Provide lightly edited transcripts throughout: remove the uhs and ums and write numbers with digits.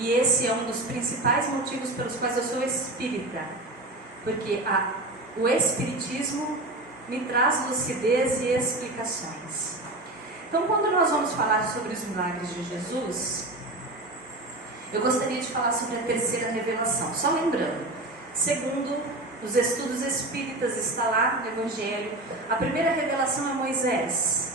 E esse é um dos principais motivos pelos quais eu sou espírita, porque o espiritismo me traz lucidez e explicações. Então, quando nós vamos falar sobre os milagres de Jesus, eu gostaria de falar sobre a terceira revelação. Só lembrando, segundo os estudos espíritas, está lá no Evangelho, a primeira revelação é Moisés,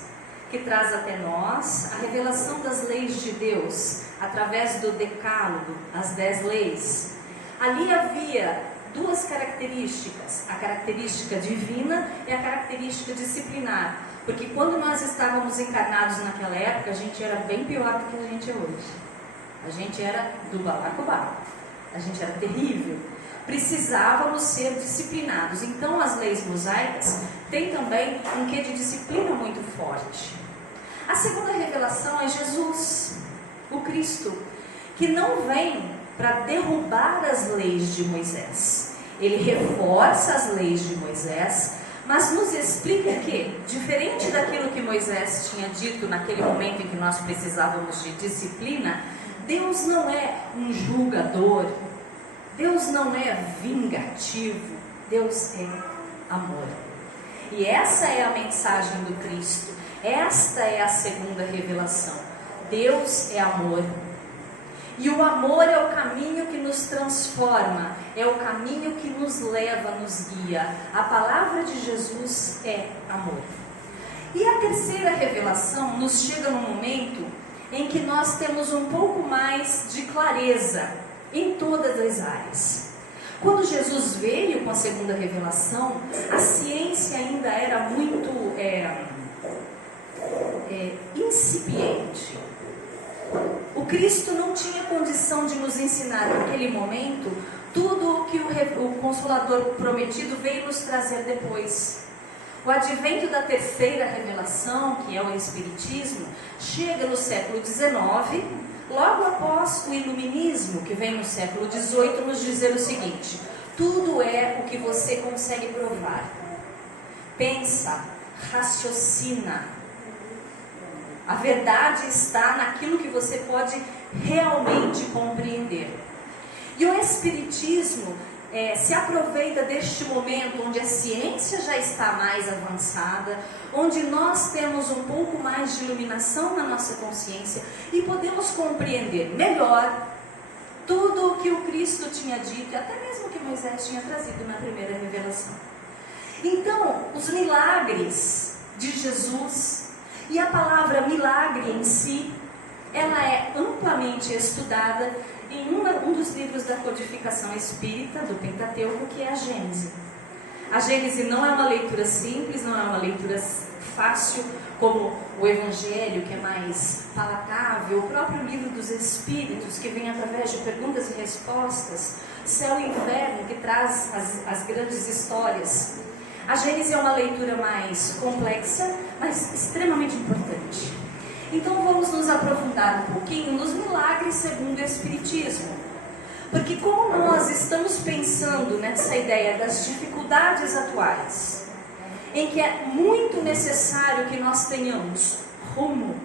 que traz até nós a revelação das leis de Deus, através do Decálogo, as 10 leis. Ali havia duas características, a característica divina e a característica disciplinar, porque quando nós estávamos encarnados naquela época, a gente era bem pior do que a gente é hoje. A gente era do balacobaco, a gente era terrível, precisávamos ser disciplinados. Então as leis mosaicas têm também um quê de disciplina muito forte. A segunda revelação é Jesus, o Cristo, que não vem para derrubar as leis de Moisés. Ele reforça as leis de Moisés, mas nos explica que, diferente daquilo que Moisés tinha dito naquele momento em que nós precisávamos de disciplina, Deus não é um julgador, Deus não é vingativo, Deus é amor. E essa é a mensagem do Cristo, esta é a segunda revelação. Deus é amor. E o amor é o caminho que nos transforma, é o caminho que nos leva, nos guia. A palavra de Jesus é amor. E a terceira revelação nos chega no momento em que nós temos um pouco mais de clareza em todas as áreas. Quando Jesus veio com a segunda revelação, a ciência ainda era muito incipiente. O Cristo não tinha condição de nos ensinar naquele momento tudo o que o Consolador prometido veio nos trazer depois. O advento da terceira revelação, que é o Espiritismo, chega no século XIX, logo após o Iluminismo, que vem no século XVIII, nos dizer o seguinte: tudo é o que você consegue provar. Pensa, raciocina. A verdade está naquilo que você pode realmente compreender. E o Espiritismo se aproveita deste momento onde a ciência já está mais avançada, onde nós temos um pouco mais de iluminação na nossa consciência e podemos compreender melhor tudo o que o Cristo tinha dito, e até mesmo o que Moisés tinha trazido na primeira revelação. Então, os milagres de Jesus e a palavra milagre em si, ela é amplamente estudada em um dos livros da codificação espírita, do Pentateuco, que é a Gênese. A Gênese não é uma leitura simples, não é uma leitura fácil, como o Evangelho, que é mais palatável, o próprio livro dos Espíritos, que vem através de perguntas e respostas, Céu e Inferno, que traz as grandes histórias. A Gênese é uma leitura mais complexa, mas extremamente importante. Então vamos nos aprofundar um pouquinho nos milagres segundo o Espiritismo. Porque como nós estamos pensando nessa ideia das dificuldades atuais, em que é muito necessário que nós tenhamos rumo,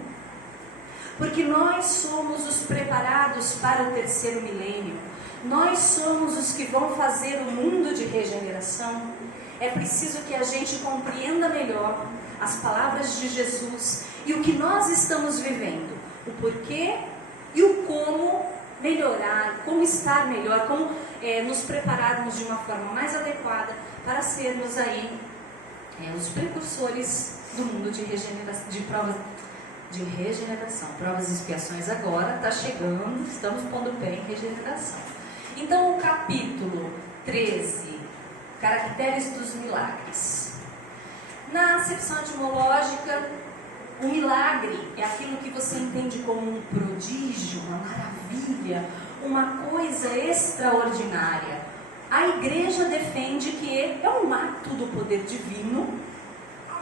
porque nós somos os preparados para o terceiro milênio, nós somos os que vão fazer o mundo de regeneração, é preciso que a gente compreenda melhor as palavras de Jesus e o que nós estamos vivendo, o porquê e o como melhorar, como estar melhor, como nos prepararmos de uma forma mais adequada para sermos aí os precursores do mundo de regeneração, provas e expiações agora, está chegando, estamos pondo o pé em regeneração. Então o capítulo 13, caracteres dos milagres. Na acepção etimológica, o milagre é aquilo que você entende como um prodígio, uma maravilha, uma coisa extraordinária. A igreja defende que é um ato do poder divino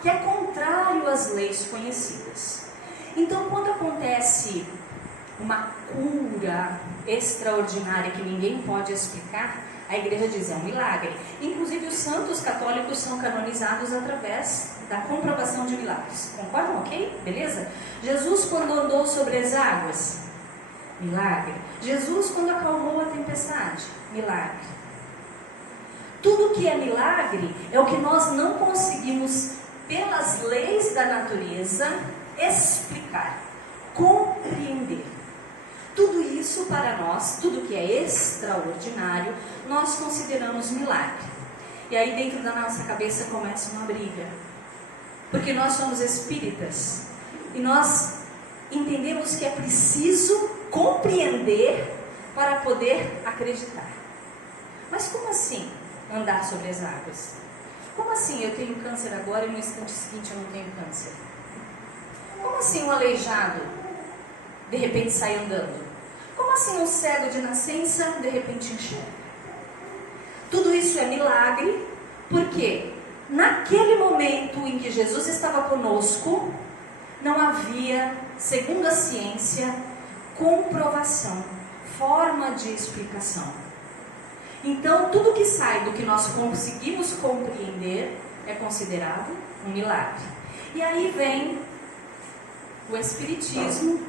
que é contrário às leis conhecidas. Então, quando acontece uma cura extraordinária que ninguém pode explicar, a igreja diz é um milagre. Inclusive os santos católicos são canonizados através da comprovação de milagres. Concordam, ok? Beleza? Jesus, quando andou sobre as águas, Milagre. Jesus, quando acalmou a tempestade, milagre. Tudo que é milagre é o que nós não conseguimos, pelas leis da natureza, explicar, compreender. Tudo isso para nós, tudo que é extraordinário, nós consideramos milagre. E aí dentro da nossa cabeça começa uma briga. Porque nós somos espíritas e nós entendemos que é preciso compreender para poder acreditar. Mas como assim andar sobre as águas? Como assim eu tenho câncer agora e no instante seguinte eu não tenho câncer? Como assim um aleijado de repente sai andando? Como assim um cego de nascença de repente enxerga? Tudo isso é milagre, porque naquele momento em que Jesus estava conosco, não havia, segundo a ciência, comprovação, forma de explicação. Então, tudo que sai do que nós conseguimos compreender é considerado um milagre. E aí vem o Espiritismo,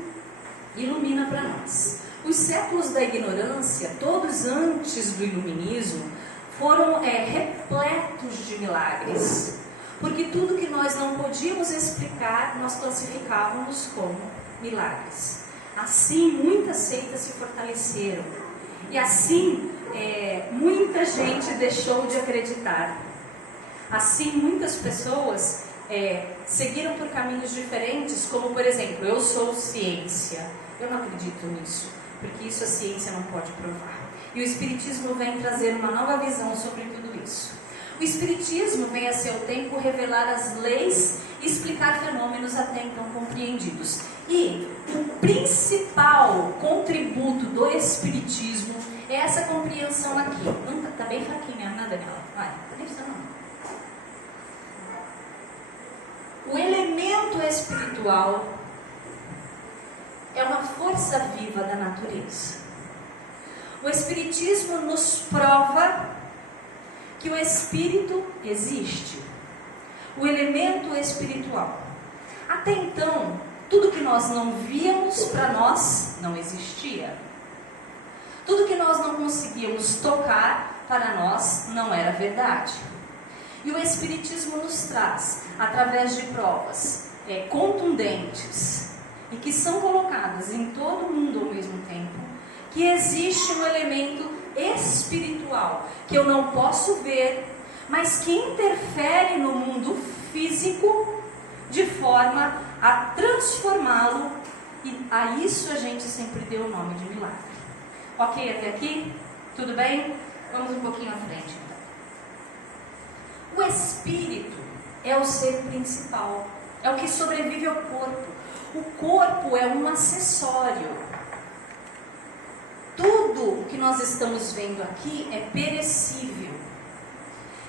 ilumina para nós. Os séculos da ignorância, todos antes do iluminismo, foram repletos de milagres. Porque tudo que nós não podíamos explicar, nós classificávamos como milagres. Assim, muitas seitas se fortaleceram. E assim, muita gente deixou de acreditar. Assim, muitas pessoas seguiram por caminhos diferentes, como, por exemplo, eu sou ciência. Eu não acredito nisso, porque isso a ciência não pode provar. E o Espiritismo vem trazer uma nova visão sobre tudo isso. O Espiritismo vem a seu tempo revelar as leis e explicar fenômenos até então compreendidos. E o principal contributo do Espiritismo é essa compreensão aqui. Não tá bem fraquinha, né, Daniela? Vai, não precisa não. O elemento espiritual é uma força viva da natureza. O Espiritismo nos prova que o Espírito existe, o elemento espiritual. Até então, tudo que nós não víamos para nós não existia. Tudo que nós não conseguíamos tocar para nós não era verdade. E o Espiritismo nos traz, através de provas contundentes e que são colocadas em todo o mundo ao mesmo tempo, que existe um elemento espiritual que eu não posso ver, mas que interfere no mundo físico de forma a transformá-lo, e a isso a gente sempre deu o nome de milagre. Ok até aqui? Tudo bem? Vamos um pouquinho à frente então. O espírito é o ser principal, é o que sobrevive ao corpo. O corpo é um acessório. Tudo que nós estamos vendo aqui é perecível.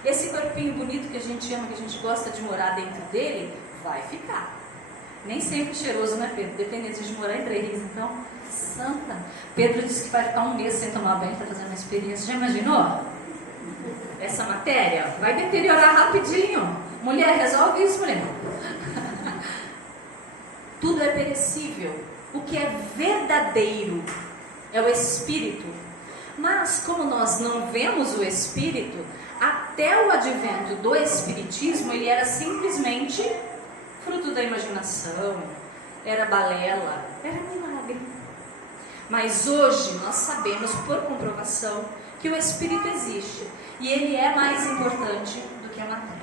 Esse corpinho bonito que a gente ama, que a gente gosta de morar dentro dele, vai ficar. Nem sempre cheiroso, né, Pedro? Dependendo de morar em 3 dias, então, santa. Pedro disse que vai ficar 1 mês sem tomar banho para fazer uma experiência. Já imaginou? Essa matéria vai deteriorar rapidinho. Mulher, resolve isso, mulher. Tudo é perecível. O que é verdadeiro é o Espírito. Mas como nós não vemos o Espírito, até o advento do Espiritismo, ele era simplesmente fruto da imaginação, era balela, era milagre. Mas hoje nós sabemos por comprovação que o Espírito existe e ele é mais importante do que a matéria.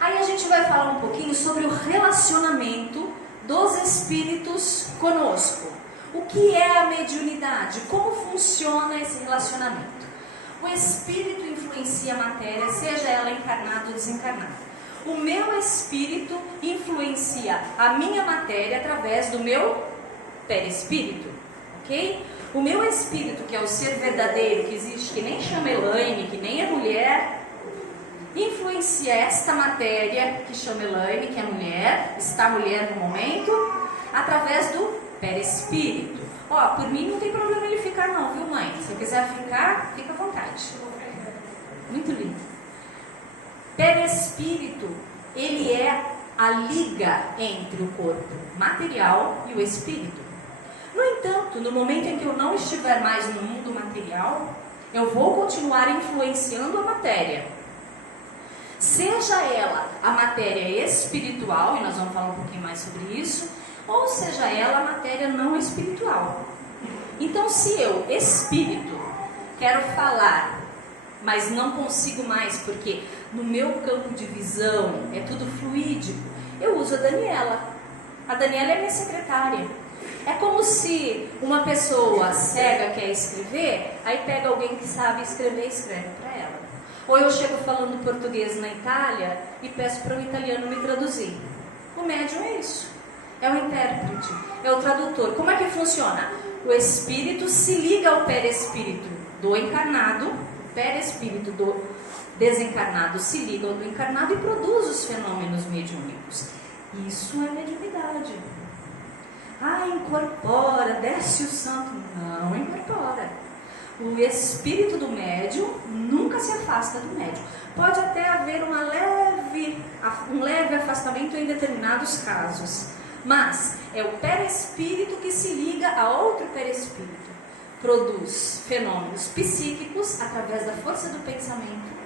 Aí a gente vai falar um pouquinho sobre o relacionamento dos espíritos conosco. O que é a mediunidade? Como funciona esse relacionamento? O espírito influencia a matéria, seja ela encarnada ou desencarnada. O meu espírito influencia a minha matéria através do meu perispírito, ok? O meu espírito, que é o ser verdadeiro, que existe, que nem chama Elaine, que nem é mulher, influencia esta matéria, que chama Elaine, que é mulher, está mulher no momento, através do perispírito. Ó, por mim não tem problema ele ficar não, viu, mãe? Se quiser ficar, fica à vontade. Muito lindo. Perispírito, ele é a liga entre o corpo material e o espírito. No entanto, no momento em que eu não estiver mais no mundo material, eu vou continuar influenciando a matéria. Seja ela a matéria espiritual, e nós vamos falar um pouquinho mais sobre isso, ou seja ela a matéria não espiritual. Então, se eu, espírito, quero falar, mas não consigo mais, porque no meu campo de visão é tudo fluídico, eu uso a Daniela. A Daniela é minha secretária. É como se uma pessoa cega quer escrever, aí pega alguém que sabe escrever e escreve para ela. Ou eu chego falando português na Itália e peço para um italiano me traduzir. O médium é isso. É o intérprete, é o tradutor. Como é que funciona? O espírito se liga ao perispírito do encarnado, o perispírito do desencarnado se liga ao do encarnado e produz os fenômenos mediúnicos. Isso é mediunidade. Ah, incorpora, desce o santo. Não incorpora. O espírito do médium nunca se afasta do médium. Pode até haver um leve afastamento em determinados casos. Mas é o perispírito que se liga a outro perispírito. Produz fenômenos psíquicos através da força do pensamento.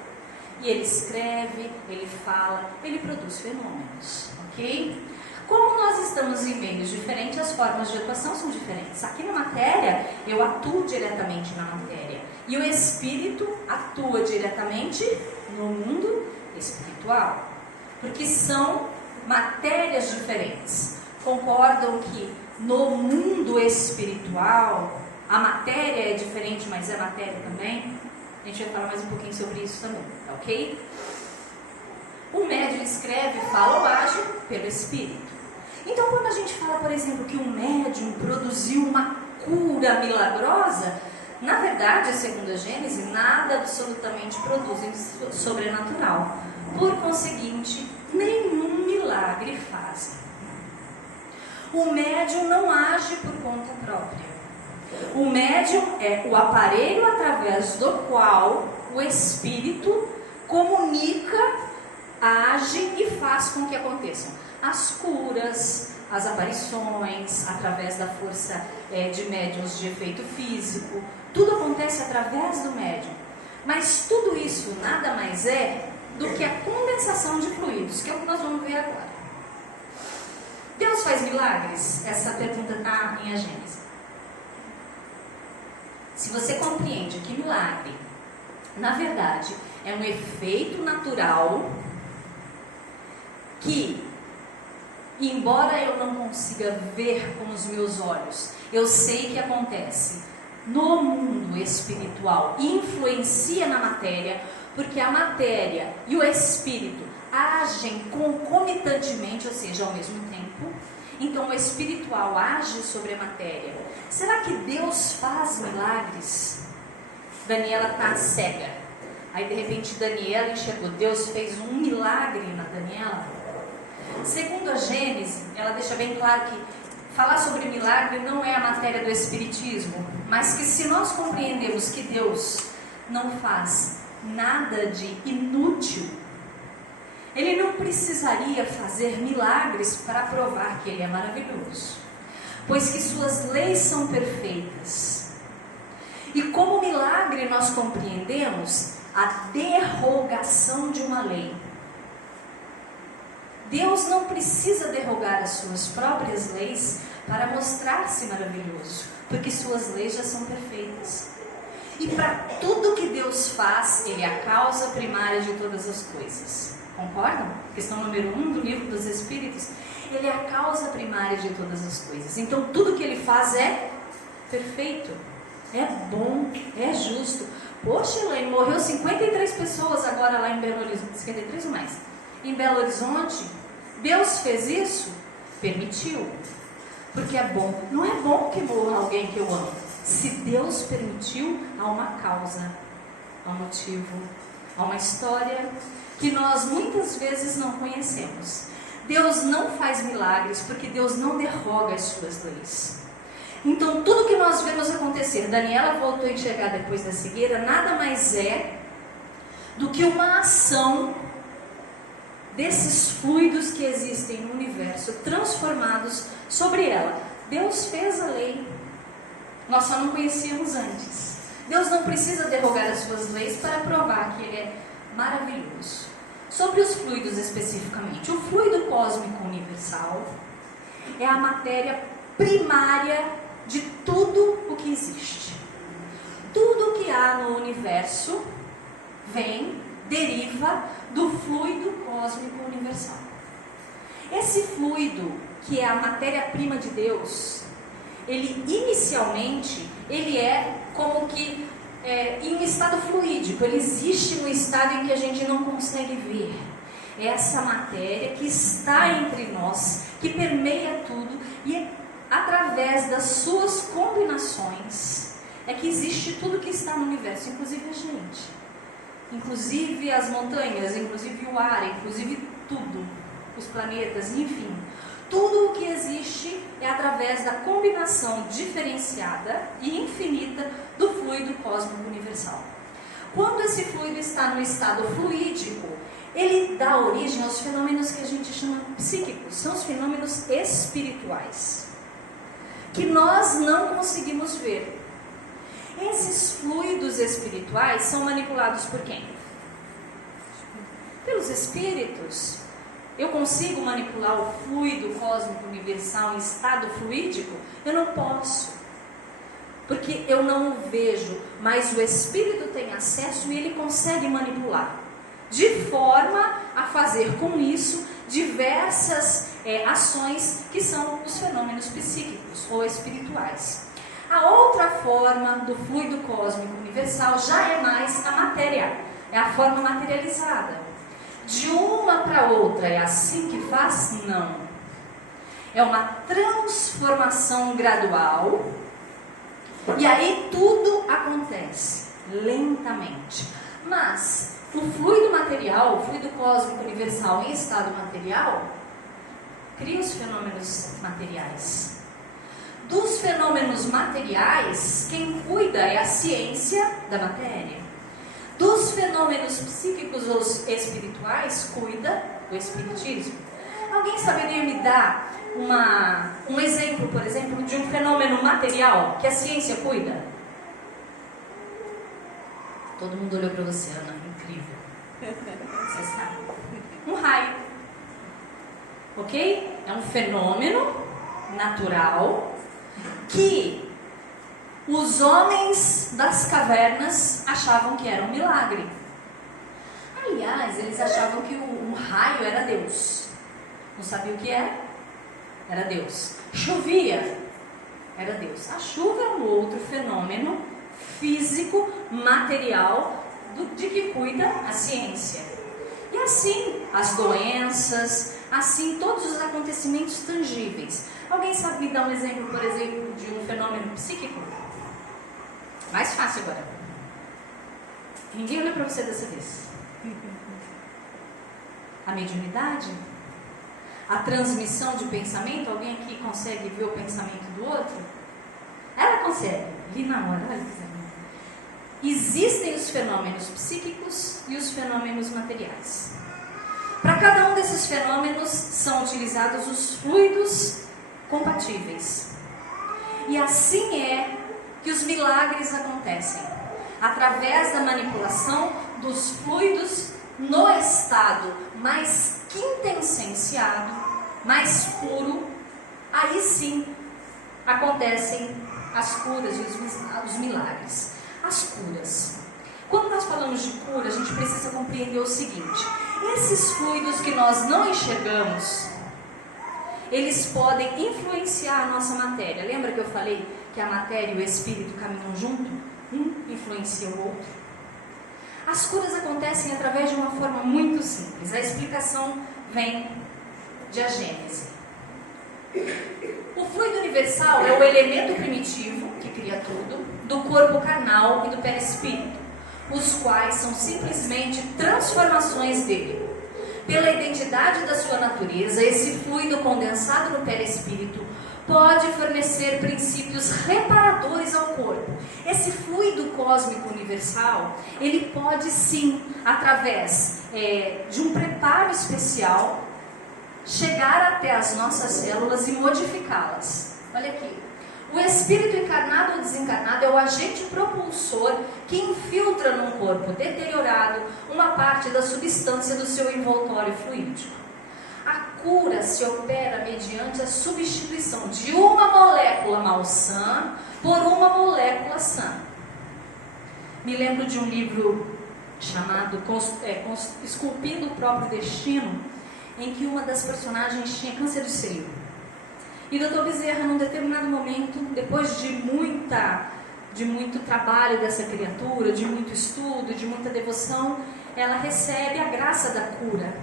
E ele escreve, ele fala, ele produz fenômenos. Ok? Como nós estamos em meios diferentes, as formas de atuação são diferentes. Aqui na matéria, eu atuo diretamente na matéria. E o espírito atua diretamente no mundo espiritual. Porque são matérias diferentes. Concordam que no mundo espiritual, a matéria é diferente, mas é matéria também? A gente vai falar mais um pouquinho sobre isso também, tá ok? O médium escreve, fala ou age pelo espírito. Então, quando a gente fala, por exemplo, que um médium produziu uma cura milagrosa, na verdade, segundo a Gênese, nada absolutamente produzem sobrenatural. Por conseguinte, nenhum milagre fazem. O médium não age por conta própria. O médium é o aparelho através do qual o espírito comunica, age e faz com que aconteçam as curas, as aparições, através da força de médiuns de efeito físico. Tudo acontece através do médium. Mas tudo isso nada mais é do que a condensação de fluidos, que é o que nós vamos ver agora. Deus faz milagres? Essa pergunta está em A Gênese. Se você compreende que milagre, na verdade, é um efeito natural que, embora eu não consiga ver com os meus olhos, eu sei que acontece no mundo espiritual, influencia na matéria, porque a matéria e o espírito agem concomitantemente, ou seja, ao mesmo tempo. Então o espiritual age sobre a matéria. Será que Deus faz milagres? Daniela está cega. Aí de repente Daniela enxergou. Deus fez um milagre na Daniela. Segundo a Gênese, ela deixa bem claro que falar sobre milagre não é a matéria do espiritismo, mas que se nós compreendemos que Deus não faz nada de inútil, Ele não precisaria fazer milagres para provar que Ele é maravilhoso, pois que suas leis são perfeitas. E como milagre nós compreendemos a derrogação de uma lei. Deus não precisa derrogar as suas próprias leis para mostrar-se maravilhoso, porque suas leis já são perfeitas. E para tudo que Deus faz, Ele é a causa primária de todas as coisas. Concordam? Questão número 1 do livro dos Espíritos. Ele é a causa primária de todas as coisas. Então tudo que Ele faz é perfeito, é bom, é justo. Poxa, Elaine, morreu 53 pessoas agora lá em Belo Horizonte, 53 ou mais. Em Belo Horizonte, Deus fez isso? Permitiu. Porque é bom. Não é bom que morra alguém que eu amo. Se Deus permitiu, há uma causa, há um motivo, há uma história que nós muitas vezes não conhecemos. Deus não faz milagres porque Deus não derroga as suas leis. Então tudo que nós vemos acontecer, Daniela voltou a enxergar depois da cegueira, nada mais é do que uma ação desses fluidos que existem no universo, transformados sobre ela. Deus fez a lei. Nós só não conhecíamos antes. Deus não precisa derrogar as suas leis para provar que Ele é maravilhoso. Sobre os fluidos especificamente, o fluido cósmico universal é a matéria primária de tudo o que existe. Tudo o que há no universo deriva do fluido cósmico universal. Esse fluido, que é a matéria-prima de Deus, ele inicialmente, ele é como que em um estado fluídico, ele existe no estado em que a gente não consegue ver. É essa matéria que está entre nós, que permeia tudo, e através das suas combinações é que existe tudo que está no universo, inclusive a gente, inclusive as montanhas, inclusive o ar, inclusive tudo, os planetas, enfim. Tudo o que existe é através da combinação diferenciada e infinita do fluido cósmico universal. Quando esse fluido está no estado fluídico, ele dá origem aos fenômenos que a gente chama psíquicos. São os fenômenos espirituais, que nós não conseguimos ver. Esses fluidos espirituais são manipulados por quem? Pelos espíritos. Eu consigo manipular o fluido cósmico universal em estado fluídico? Eu não posso, porque eu não o vejo, mas o Espírito tem acesso e ele consegue manipular, de forma a fazer com isso diversas ações que são os fenômenos psíquicos ou espirituais. A outra forma do fluido cósmico universal já é mais a matéria, é a forma materializada. De uma para outra é assim que faz? Não. É uma transformação gradual. E aí tudo acontece lentamente. Mas o fluido material, o fluido cósmico universal em estado material, cria os fenômenos materiais. Dos fenômenos materiais, quem cuida é a ciência da matéria. Dos fenômenos psíquicos ou espirituais, cuida o espiritismo. Alguém saberia me dar um exemplo, por exemplo, de um fenômeno material que a ciência cuida? Todo mundo olhou para você, Ana, incrível. Você sabe. Um raio. Ok? É um fenômeno natural que os homens das cavernas achavam que era um milagre. Aliás, eles achavam que um raio era Deus. Não sabia o que era? Era Deus. Chovia? Era Deus. A chuva é um outro fenômeno físico, material, de que cuida a ciência. E assim, as doenças, assim, todos os acontecimentos tangíveis. Alguém sabe me dar um exemplo, por exemplo, de um fenômeno psíquico? Mais fácil agora. Ninguém olha para você dessa vez. A mediunidade? A transmissão de pensamento? Alguém aqui consegue ver o pensamento do outro? Ela consegue. Ali na hora, olha que existem os fenômenos psíquicos e os fenômenos materiais. Para cada um desses fenômenos são utilizados os fluidos compatíveis. E assim é que os milagres acontecem, através da manipulação dos fluidos no estado mais quintessenciado, mais puro. Aí sim acontecem as curas e os milagres. As curas. Quando nós falamos de cura, a gente precisa compreender o seguinte: esses fluidos que nós não enxergamos, eles podem influenciar a nossa matéria. Lembra que eu falei que a matéria e o espírito caminham junto? Um influencia o outro. As curas acontecem através de uma forma muito simples. A explicação vem de a Gênese. O fluido universal é o elemento primitivo, que cria tudo, do corpo carnal e do perispírito, os quais são simplesmente transformações dele. Pela identidade da sua natureza, esse fluido condensado no perispírito pode fornecer princípios reparadores ao corpo. Esse fluido cósmico universal, ele pode sim, através de um preparo especial, chegar até as nossas células e modificá-las. Olha aqui. O espírito encarnado ou desencarnado é o agente propulsor que infiltra num corpo deteriorado uma parte da substância do seu envoltório fluídico. A cura se opera mediante a substituição de uma molécula malsã por uma molécula sã. Me lembro de um livro chamado Esculpindo o Próprio Destino, em que uma das personagens tinha câncer de seio. E o Dr. Bezerra, num determinado momento, depois de muito trabalho dessa criatura, de muito estudo, de muita devoção, ela recebe a graça da cura.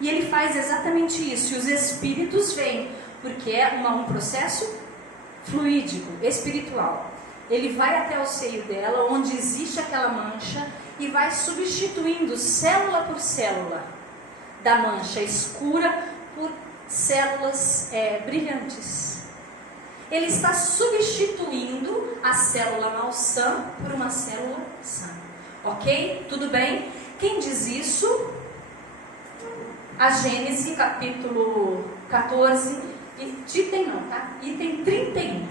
E ele faz exatamente isso. E os espíritos vêm, porque é um processo fluídico, espiritual. Ele vai até o seio dela, onde existe aquela mancha, e vai substituindo célula por célula da mancha escura por células brilhantes. Ele está substituindo a célula malsã por uma célula sã. Ok? Tudo bem? Quem diz isso? A Gênesis, capítulo 14, item 31.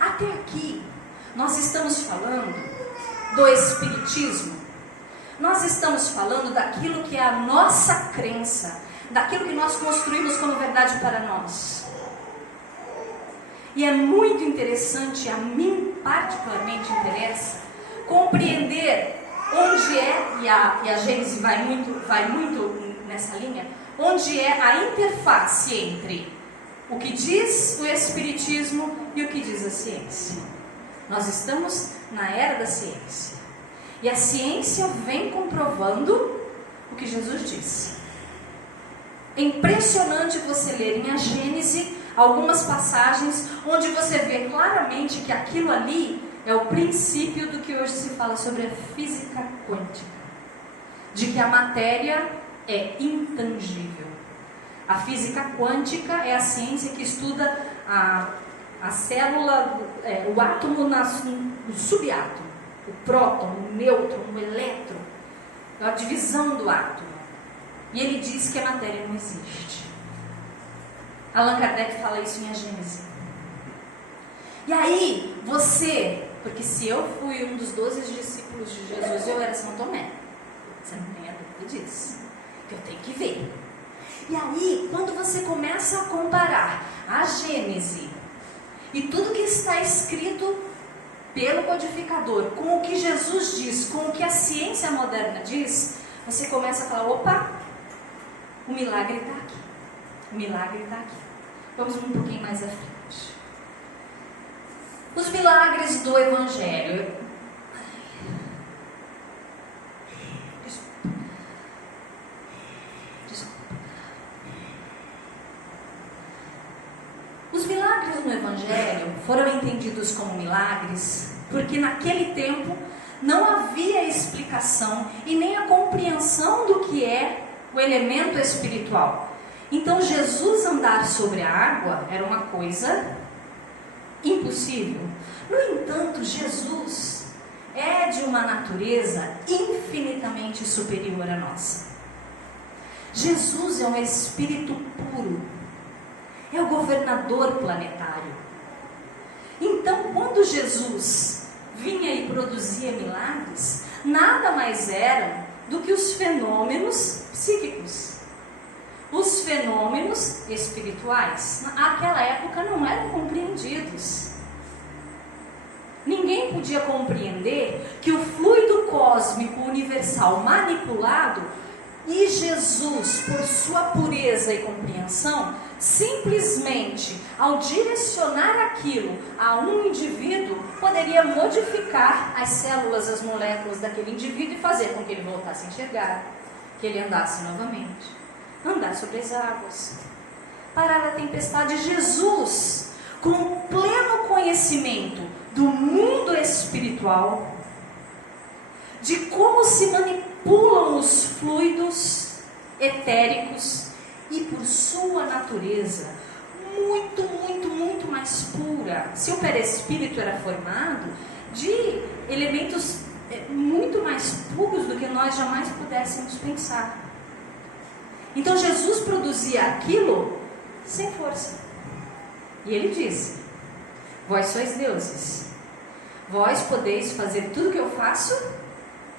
Até aqui, nós estamos falando do Espiritismo. Nós estamos falando daquilo que é a nossa crença, daquilo que nós construímos como verdade para nós. E é muito interessante, a mim particularmente interessa, compreender onde é, e a Gênesis vai muito nessa linha, onde é a interface entre o que diz o Espiritismo e o que diz a ciência. Nós estamos na era da ciência. E a ciência vem comprovando o que Jesus disse. É impressionante você ler em a Gênese algumas passagens onde você vê claramente que aquilo ali é o princípio do que hoje se fala sobre a física quântica, de que a matéria é intangível. A física quântica é a ciência que estuda a célula, o átomo no subátomo, o próton, o nêutron, o elétron, a divisão do átomo. E ele diz que a matéria não existe. Allan Kardec fala isso em A Gênese. E aí, porque se eu fui um dos 12 discípulos de Jesus, eu era São Tomé. Você não tem a dúvida disso. Que eu tenho que ver. E aí, quando você começa a comparar a Gênese e tudo que está escrito pelo codificador com o que Jesus diz, com o que a ciência moderna diz, você começa a falar, opa, o milagre está aqui. O milagre está aqui. Vamos um pouquinho mais à frente. Os milagres do Evangelho. Desculpa. Os milagres no Evangelho foram entendidos como milagres porque naquele tempo não havia explicação e nem a compreensão do que é o elemento espiritual. Então Jesus andar sobre a água era uma coisa impossível. No entanto, Jesus é de uma natureza infinitamente superior à nossa. Jesus é um espírito puro, é o governador planetário. Então, quando Jesus vinha e produzia milagres, nada mais eram do que os fenômenos psíquicos, os fenômenos espirituais. Naquela época não eram compreendidos. Ninguém podia compreender que o fluido cósmico universal manipulado, e Jesus, por sua pureza e compreensão, simplesmente ao direcionar aquilo a um indivíduo, poderia modificar as células, as moléculas daquele indivíduo e fazer com que ele voltasse a enxergar, que ele andasse novamente, andar sobre as águas, parar a tempestade. Jesus, com pleno conhecimento do mundo espiritual, de como se manipulam os fluidos etéricos e por sua natureza muito, muito, muito mais pura. Seu perispírito era formado de elementos muito mais puros do que nós jamais pudéssemos pensar. Então Jesus produzia aquilo sem força. E ele disse: vós sois deuses, vós podeis fazer tudo o que eu faço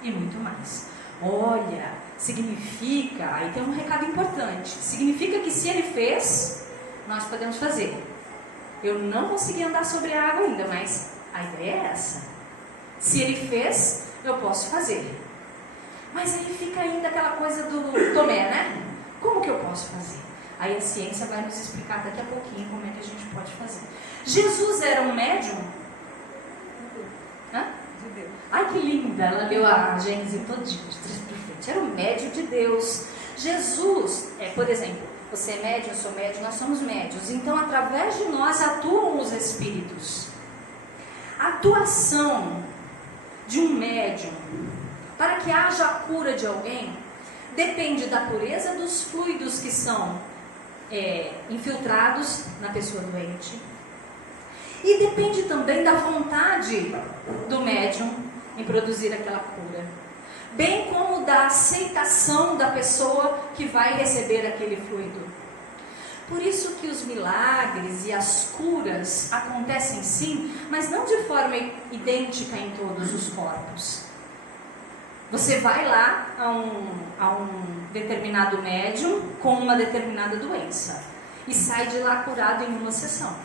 e muito mais. Olha, significa, aí tem um recado importante, significa que se ele fez, nós podemos fazer. Eu não consegui andar sobre a água ainda, mas a ideia é essa. Se ele fez, eu posso fazer. Mas aí fica ainda aquela coisa do Tomé, né? Como que eu posso fazer? Aí a ciência vai nos explicar daqui a pouquinho como é que a gente pode fazer. Jesus era um médium? Hã? De Deus. Ai, que linda! Ela leu a Gênesis todinha, de 3 profetas. Era um médium de Deus. Jesus, por exemplo, você é médium, eu sou médium, nós somos médios. Então, através de nós atuam os espíritos. A atuação de um médium para que haja a cura de alguém depende da pureza dos fluidos que são infiltrados na pessoa doente. E depende também da vontade do médium em produzir aquela cura, bem como da aceitação da pessoa que vai receber aquele fluido. Por isso que os milagres e as curas acontecem sim, mas não de forma idêntica em todos os corpos. Você vai lá a um determinado médium com uma determinada doença e sai de lá curado em uma sessão.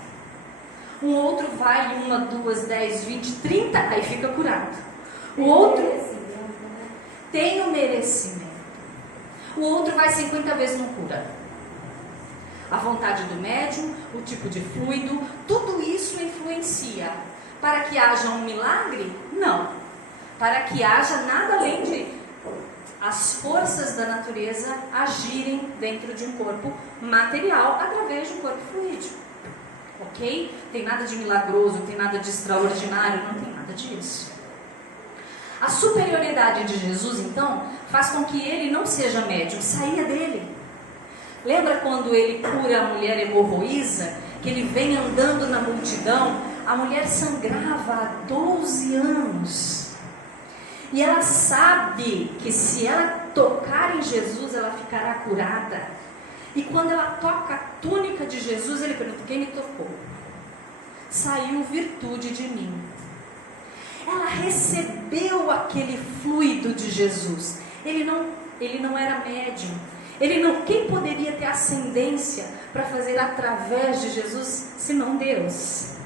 Um outro vai em 1, 2, 10, 20, 30, aí fica curado. O outro tem o merecimento. O outro vai 50 vezes não cura. A vontade do médium, o tipo de fluido, tudo isso influencia. Para que haja um milagre? Não. Para que haja nada além de as forças da natureza agirem dentro de um corpo material através de um corpo fluídico. Ok? Tem nada de milagroso, não tem nada de extraordinário, não tem nada disso. A superioridade de Jesus, então, faz com que ele não seja médium, saia dele. Lembra quando ele cura a mulher hemorroísa, que ele vem andando na multidão? A mulher sangrava há 12 anos. E ela sabe que se ela tocar em Jesus, ela ficará curada. E quando ela toca a túnica de Jesus, ele pergunta: quem me tocou? Saiu virtude de mim. Ela recebeu aquele fluido de Jesus. Ele não era médium. Quem poderia ter ascendência para fazer através de Jesus, senão Deus?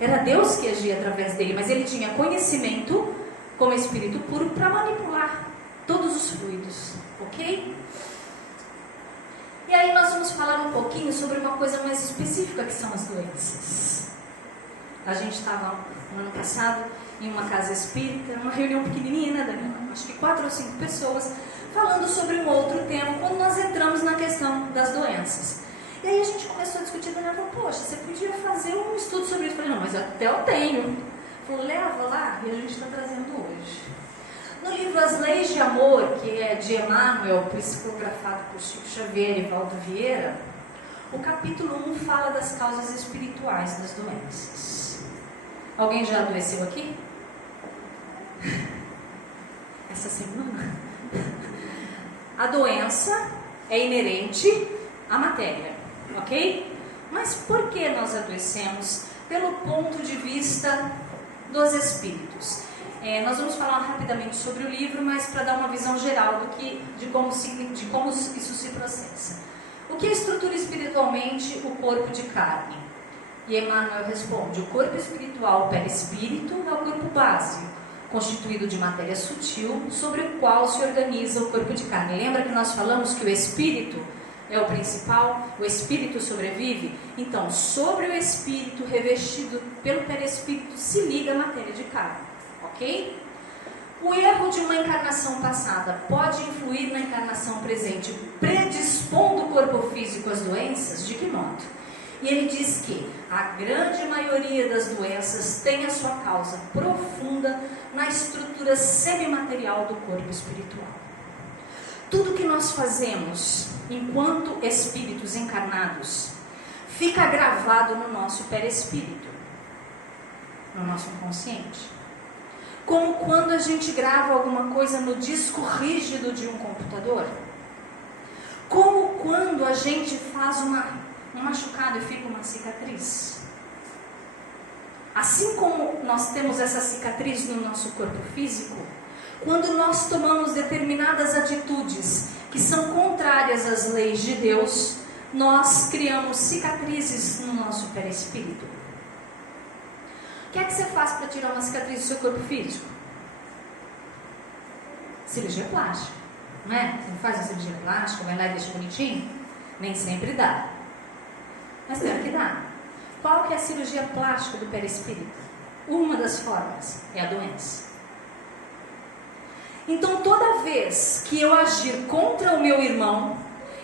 Era Deus que agia através dele, mas ele tinha conhecimento como espírito puro para manipular todos os fluidos, ok? E aí nós vamos falar um pouquinho sobre uma coisa mais específica, que são as doenças. A gente estava no ano passado em uma casa espírita, uma reunião pequenininha, né, acho que 4 ou 5 pessoas, falando sobre um outro tema, quando nós entramos na questão das doenças. E aí a gente começou a discutir, e ela falou: poxa, você podia fazer um estudo sobre isso. Eu falei: não, mas até eu tenho. Falou: leva lá, e a gente está trazendo hoje. No livro As Leis de Amor, que é de Emmanuel, psicografado por Chico Xavier e Valdo Vieira, o capítulo 1 fala das causas espirituais das doenças. Alguém já adoeceu aqui? Essa semana? A doença é inerente à matéria, ok? Mas por que nós adoecemos? Pelo ponto de vista dos espíritos. Nós vamos falar rapidamente sobre o livro, mas para dar uma visão geral de como isso se processa. O que estrutura espiritualmente o corpo de carne? E Emmanuel responde: o corpo espiritual, o perispírito, é o corpo básico, constituído de matéria sutil, sobre o qual se organiza o corpo de carne. Lembra que nós falamos que o espírito é o principal, o espírito sobrevive? Então, sobre o espírito revestido pelo perispírito se liga a matéria de carne, ok? O erro de uma encarnação passada pode influir na encarnação presente, predispondo o corpo físico às doenças? De que modo? E ele diz que a grande maioria das doenças tem a sua causa profunda na estrutura semimaterial do corpo espiritual. Tudo que nós fazemos enquanto espíritos encarnados fica gravado no nosso perispírito, no nosso inconsciente. Como quando a gente grava alguma coisa no disco rígido de um computador. Como quando a gente faz uma um machucado e fica uma cicatriz. Assim como nós temos essa cicatriz no nosso corpo físico, quando nós tomamos determinadas atitudes que são contrárias às leis de Deus, nós criamos cicatrizes no nosso perispírito. O que é que você faz para tirar uma cicatriz do seu corpo físico? Cirurgia plástica, não é? Você não faz uma cirurgia plástica, vai lá e deixa bonitinho? Nem sempre dá. Mas tem que dá. Qual que é a cirurgia plástica do perispírito? Uma das formas é a doença. Então, toda vez que eu agir contra o meu irmão,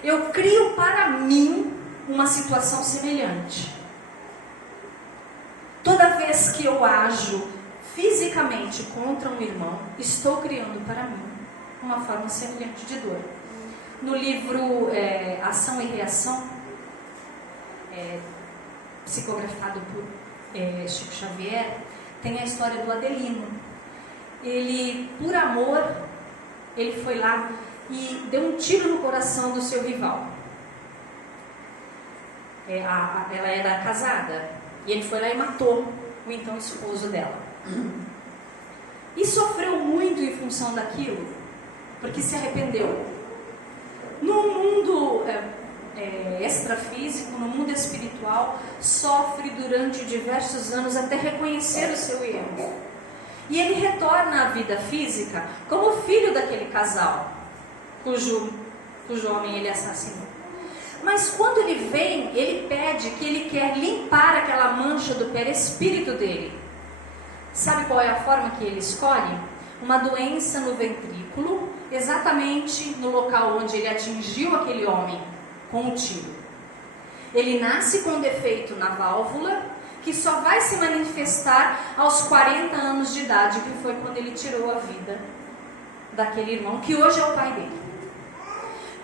eu crio para mim uma situação semelhante. Toda vez que eu ajo fisicamente contra um irmão, estou criando para mim uma forma semelhante de dor. No livro Ação e Reação, psicografado por Chico Xavier, tem a história do Adelino. Ele, por amor, ele foi lá e deu um tiro no coração do seu rival. Ela era casada e ele foi lá e matou o então esposo dela. E sofreu muito em função daquilo, porque se arrependeu. No mundo extrafísico, no mundo espiritual, sofre durante diversos anos até reconhecer o seu erro. E ele retorna à vida física como filho daquele casal, cujo homem ele assassinou. Mas quando ele vem, ele pede que ele quer limpar aquela mancha do perispírito dele. Sabe qual é a forma que ele escolhe? Uma doença no ventrículo, exatamente no local onde ele atingiu aquele homem com o tiro. Ele nasce com defeito na válvula, que só vai se manifestar aos 40 anos de idade, que foi quando ele tirou a vida daquele irmão, que hoje é o pai dele.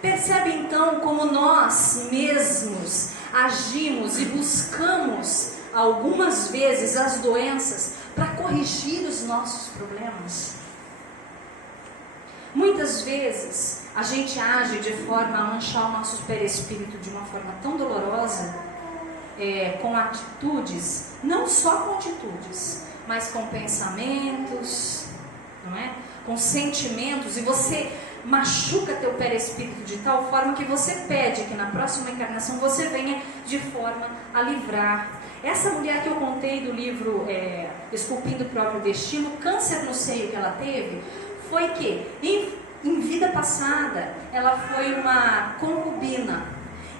Percebe então como nós mesmos agimos e buscamos algumas vezes as doenças para corrigir os nossos problemas? Muitas vezes a gente age de forma a manchar o nosso perispírito de uma forma tão dolorosa, com atitudes, não só com atitudes, mas com pensamentos, não é? Com sentimentos, e você machuca teu perispírito de tal forma que você pede que na próxima encarnação você venha de forma a livrar. Essa mulher que eu contei do livro Esculpindo o Próprio Destino, o câncer no seio que ela teve, foi que em vida passada ela foi uma concubina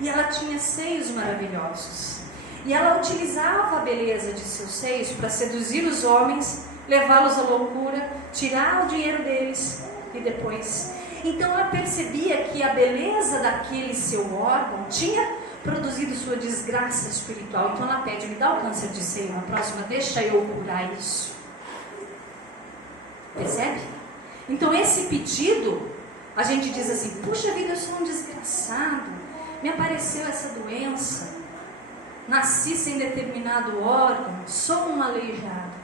e ela tinha seios maravilhosos. E ela utilizava a beleza de seus seios para seduzir os homens, levá-los à loucura, tirar o dinheiro deles e depois. Então ela percebia que a beleza daquele seu órgão tinha produzido sua desgraça espiritual. Então ela pede: me dá o câncer de seio na próxima, deixa eu curar isso. Percebe? Então esse pedido, a gente diz assim: puxa vida, eu sou um desgraçado, me apareceu essa doença, nasci sem determinado órgão, sou um aleijado.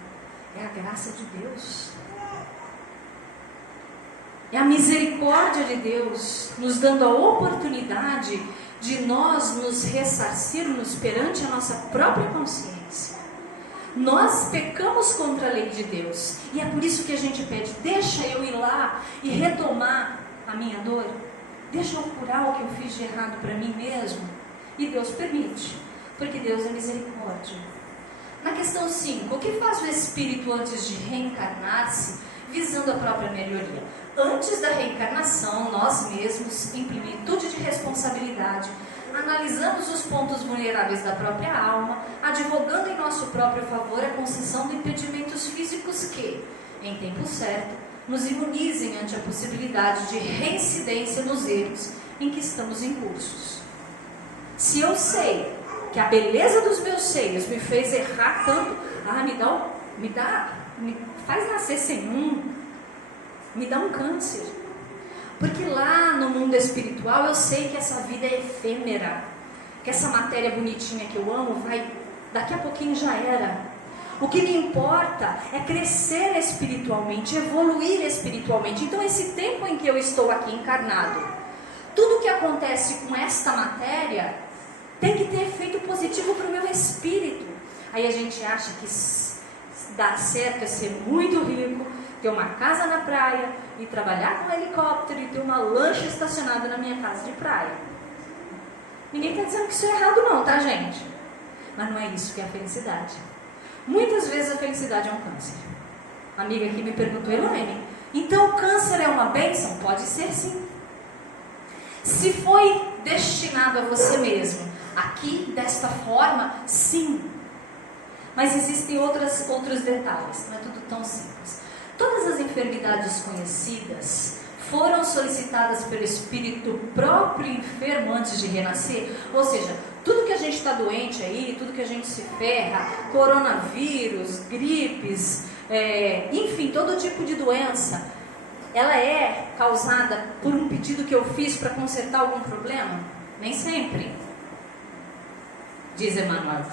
É a graça de Deus, é a misericórdia de Deus nos dando a oportunidade de nós nos ressarcirmos perante a nossa própria consciência. Nós pecamos contra a lei de Deus, e é por isso que a gente pede: deixa eu ir lá e retomar a minha dor, deixa eu curar o que eu fiz de errado para mim mesmo. E Deus permite, porque Deus é misericórdia. Na questão 5, o que faz o espírito antes de reencarnar-se, visando a própria melhoria? Antes da reencarnação, nós mesmos, em plenitude de responsabilidade, analisamos os pontos vulneráveis da própria alma, advogando em nosso próprio favor a concessão de impedimentos físicos que, em tempo certo, nos imunizem ante a possibilidade de reincidência nos erros em que estamos incursos. Se eu sei que a beleza dos meus seios me fez errar tanto, me faz nascer sem me dá um câncer. Porque lá no mundo espiritual eu sei que essa vida é efêmera, que essa matéria bonitinha que eu amo daqui a pouquinho já era. O que me importa é crescer espiritualmente, evoluir espiritualmente. Então esse tempo em que eu estou aqui encarnado, tudo que acontece com esta matéria tem que ter efeito positivo para o meu espírito. Aí a gente acha que dar certo é ser muito rico, ter uma casa na praia e trabalhar com um helicóptero e ter uma lancha estacionada na minha casa de praia. Ninguém está dizendo que isso é errado não, tá, gente? Mas não é isso que é a felicidade. Muitas vezes a felicidade é um câncer. A amiga aqui me perguntou, Elaine, então o câncer é uma bênção? Pode ser sim. Se foi destinado a você mesmo, aqui, desta forma, sim. Mas existem outros detalhes, não é tudo tão simples. Todas as enfermidades conhecidas foram solicitadas pelo espírito próprio enfermo antes de renascer. Ou seja, tudo que a gente está doente aí, tudo que a gente se ferra, coronavírus, gripes, enfim, todo tipo de doença, ela é causada por um pedido que eu fiz para consertar algum problema? Nem sempre. Diz Emmanuel.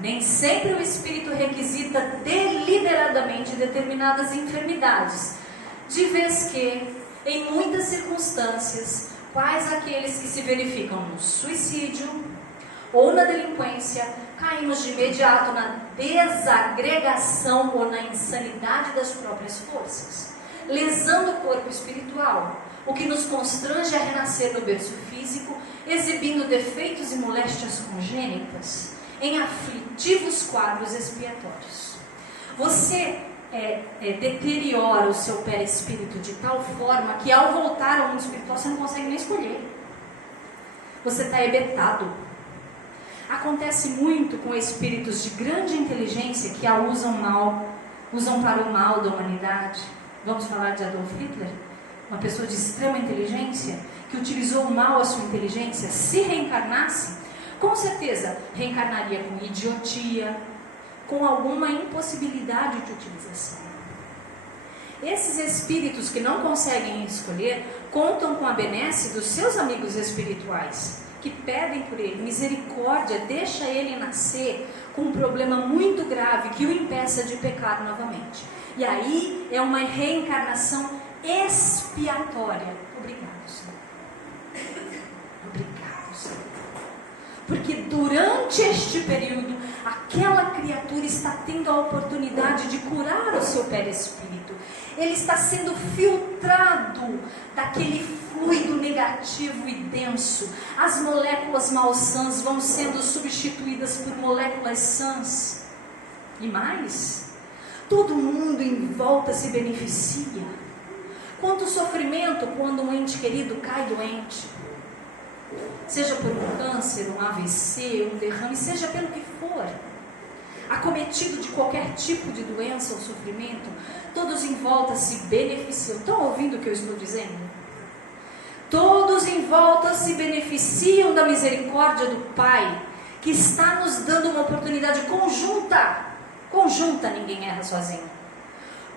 Nem sempre o espírito requisita deliberadamente determinadas enfermidades, de vez que, em muitas circunstâncias, quais aqueles que se verificam no suicídio ou na delinquência, caímos de imediato na desagregação ou na insanidade das próprias forças, lesando o corpo espiritual, o que nos constrange a renascer no berço físico, exibindo defeitos e moléstias congênitas, em aflitivos quadros expiatórios. Você deteriora o seu perispírito de tal forma que ao voltar ao mundo espiritual você não consegue nem escolher. Você está hebetado. Acontece muito com espíritos de grande inteligência que a usam para o mal da humanidade. Vamos falar de Adolf Hitler? Uma pessoa de extrema inteligência que utilizou mal a sua inteligência. Se reencarnasse, com certeza reencarnaria com idiotia, com alguma impossibilidade de utilização. Esses espíritos que não conseguem escolher contam com a benesse dos seus amigos espirituais, que pedem por ele misericórdia, deixa ele nascer com um problema muito grave que o impeça de pecar novamente. E aí é uma reencarnação expiatória. Obrigado, Senhor. Obrigado, Senhor. Porque durante este período, aquela criatura está tendo a oportunidade de curar o seu perispírito. Ele está sendo filtrado daquele fluido negativo e denso. As moléculas malsãs vão sendo substituídas por moléculas sãs. E mais, todo mundo em volta se beneficia. Quanto sofrimento quando um ente querido cai doente. Seja por um câncer, um AVC, um derrame, seja pelo que for, acometido de qualquer tipo de doença ou sofrimento, todos em volta se beneficiam. Estão ouvindo o que eu estou dizendo? Todos em volta se beneficiam da misericórdia do Pai, que está nos dando uma oportunidade conjunta, ninguém erra sozinho,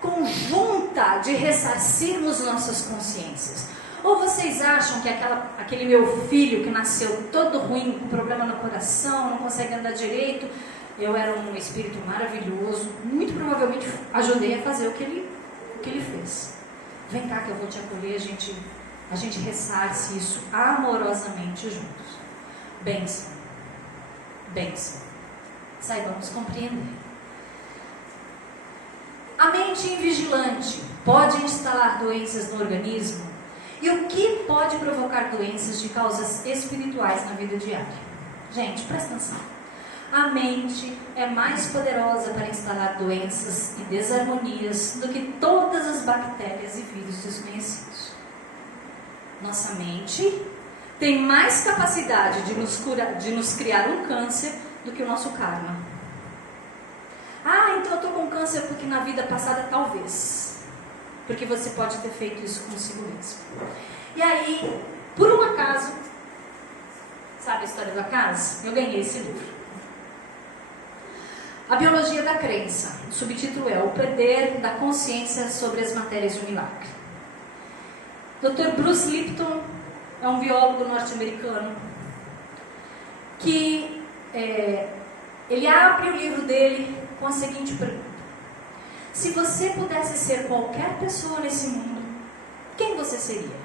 conjunta de ressarcirmos nossas consciências. Ou vocês acham que aquele meu filho que nasceu todo ruim, com problema no coração, não consegue andar direito, eu era um espírito maravilhoso, muito provavelmente ajudei a fazer o que ele fez. Vem cá que eu vou te acolher, a gente ressarce isso amorosamente juntos. Bênção. Bênção. Saibamos compreender. A mente invigilante pode instalar doenças no organismo. E o que pode provocar doenças de causas espirituais na vida diária? Gente, presta atenção. A mente é mais poderosa para instalar doenças e desarmonias do que todas as bactérias e vírus desconhecidos. Nossa mente tem mais capacidade de nos criar um câncer do que o nosso karma. Ah, então eu estou com câncer porque na vida passada talvez. Porque você pode ter feito isso consigo mesmo. E aí, por um acaso, sabe a história do acaso? Eu ganhei esse livro. A Biologia da Crença. O subtítulo é O Poder da Consciência sobre as Matérias do Milagre. Dr. Bruce Lipton é um biólogo norte-americano que ele abre o livro dele com a seguinte pergunta: se você pudesse ser qualquer pessoa nesse mundo, quem você seria?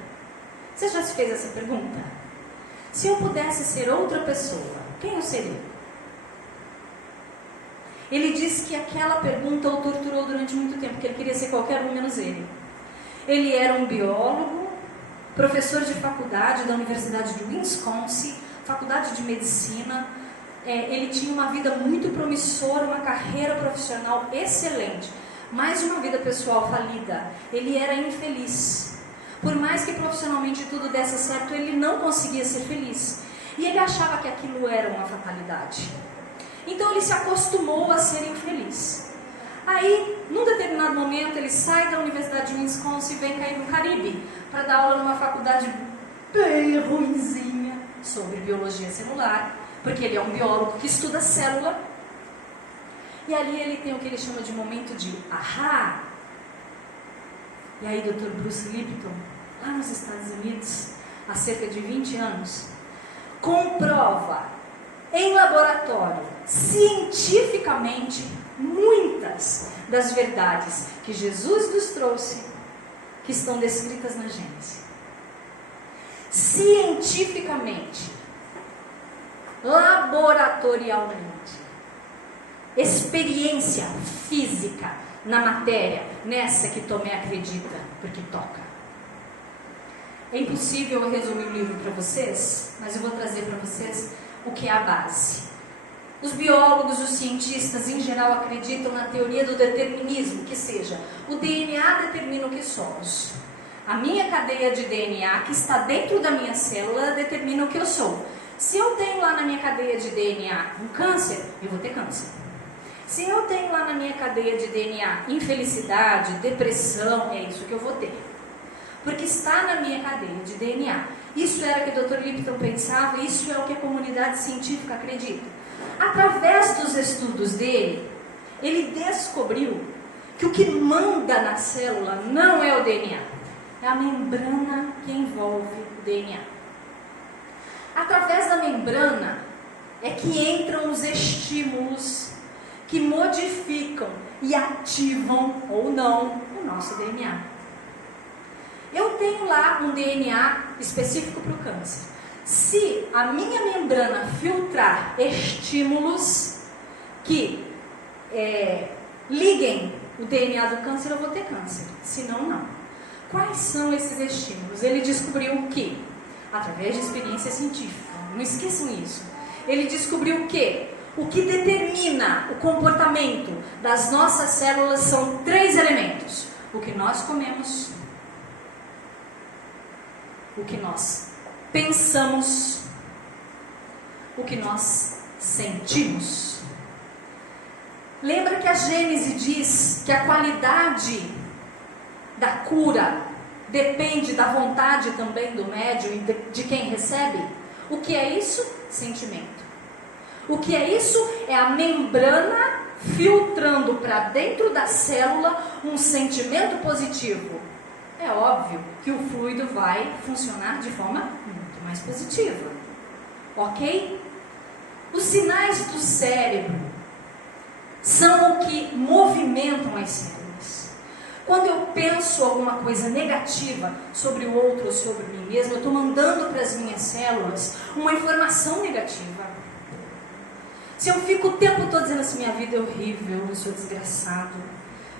Você já se fez essa pergunta? Se eu pudesse ser outra pessoa, quem eu serei? Ele diz que aquela pergunta o torturou durante muito tempo, porque ele queria ser qualquer um menos ele. Ele era um biólogo, professor de faculdade da Universidade de Wisconsin, faculdade de medicina. Ele tinha uma vida muito promissora, uma carreira profissional excelente, mas uma vida pessoal falida. Ele era infeliz. Por mais que profissionalmente tudo desse certo, ele não conseguia ser feliz. E ele achava que aquilo era uma fatalidade. Então ele se acostumou a ser infeliz. Aí, num determinado momento, ele sai da Universidade de Wisconsin e vem cair no Caribe para dar aula numa faculdade bem ruinzinha sobre biologia celular, porque ele é um biólogo que estuda célula. E ali ele tem o que ele chama de momento de ahá. E aí, Dr. Bruce Lipton, lá nos Estados Unidos, há cerca de 20 anos, comprova em laboratório, cientificamente, muitas das verdades que Jesus nos trouxe, que estão descritas na Gênesis. Cientificamente, laboratorialmente, experiência física na matéria, nessa que Tomé acredita, porque toca. É impossível eu resumir o livro para vocês, mas eu vou trazer para vocês o que é a base. Os biólogos, os cientistas em geral acreditam na teoria do determinismo, que seja, o DNA determina o que somos. A minha cadeia de DNA, que está dentro da minha célula, determina o que eu sou. Se eu tenho lá na minha cadeia de DNA um câncer, eu vou ter câncer. Se eu tenho lá na minha cadeia de DNA infelicidade, depressão, é isso que eu vou ter. Porque está na minha cadeia de DNA. Isso era o que o Dr. Lipton pensava, isso é o que a comunidade científica acredita. Através dos estudos dele, ele descobriu que o que manda na célula não é o DNA, é a membrana que envolve o DNA. Através da membrana é que entram os estímulos que modificam e ativam ou não o nosso DNA. Eu tenho lá um DNA específico para o câncer. Se a minha membrana filtrar estímulos que liguem o DNA do câncer, eu vou ter câncer. Senão, não. Quais são esses estímulos? Ele descobriu que, através de experiência científica, não esqueçam isso, ele descobriu que o que determina o comportamento das nossas células são 3 elementos. O que nós comemos, o que nós pensamos, o que nós sentimos. Lembra que a Gênese diz que a qualidade da cura depende da vontade também do médium e de quem recebe? O que é isso? Sentimento. O que é isso? É a membrana filtrando para dentro da célula um sentimento positivo. É óbvio que o fluido vai funcionar de forma muito mais positiva. Ok? Os sinais do cérebro são o que movimentam as células. Quando eu penso alguma coisa negativa sobre o outro ou sobre mim mesmo, eu estou mandando para as minhas células uma informação negativa. Se eu fico o tempo todo dizendo assim, minha vida é horrível, eu sou desgraçado,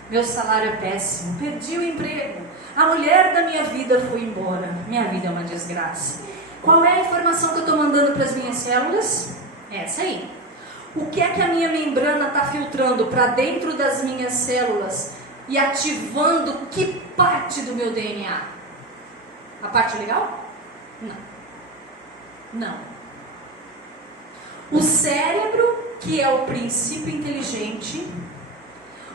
meu salário é péssimo, perdi o emprego, a mulher da minha vida foi embora, minha vida é uma desgraça. Qual é a informação que eu estou mandando para as minhas células? Essa aí. O que é que a minha membrana está filtrando para dentro das minhas células e ativando que parte do meu DNA? A parte legal? Não. Não. O cérebro, que é o princípio inteligente,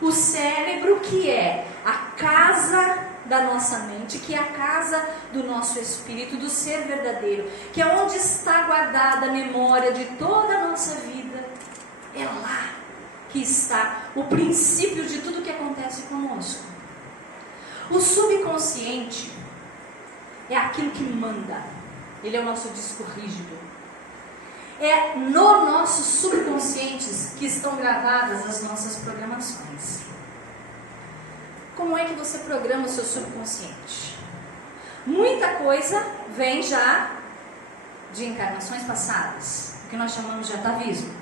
o cérebro que é a casa da nossa mente, que é a casa do nosso espírito, do ser verdadeiro, que é onde está guardada a memória de toda a nossa vida, é lá que está o princípio de tudo que acontece conosco. O subconsciente é aquilo que manda, ele é o nosso disco rígido. É no nosso subconsciente que estão gravadas as nossas programações. Como é que você programa o seu subconsciente? Muita coisa vem já de encarnações passadas. que nós chamamos de atavismo.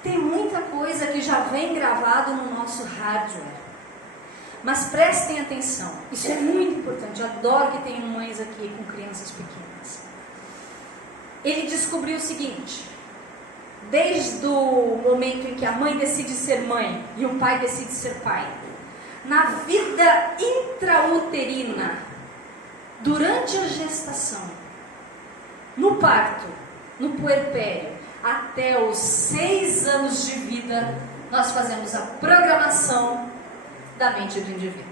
Tem muita coisa que já vem gravado no nosso hardware. Mas prestem atenção, isso é muito importante. Eu adoro que tenham mães aqui com crianças pequenas. Ele descobriu o seguinte: desde o momento em que a mãe decide ser mãe e o pai decide ser pai, na vida intrauterina, durante a gestação, no parto, no puerpério, até os 6 anos de vida, nós fazemos a programação da mente do indivíduo.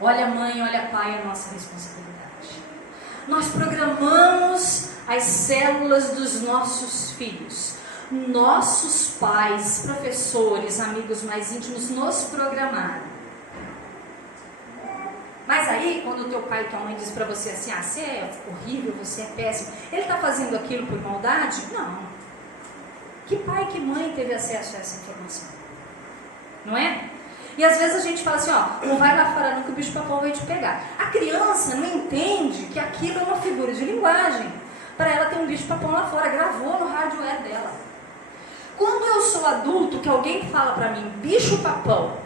Olha mãe, olha pai, a nossa responsabilidade. Nós programamos as células dos nossos filhos. Nossos pais, professores, amigos mais íntimos nos programaram. Mas aí, quando o teu pai e tua mãe diz pra você assim: você é horrível, você é péssimo, ele está fazendo aquilo por maldade? Não. Que pai, que mãe teve acesso a essa informação? Não é? E às vezes a gente fala assim: não vai lá fora não que o bicho-papão vai te pegar. A criança não entende que aquilo é uma figura de linguagem. Para ela tem um bicho-papão lá fora, gravou no hardware dela. Quando eu sou adulto, que alguém fala para mim bicho-papão,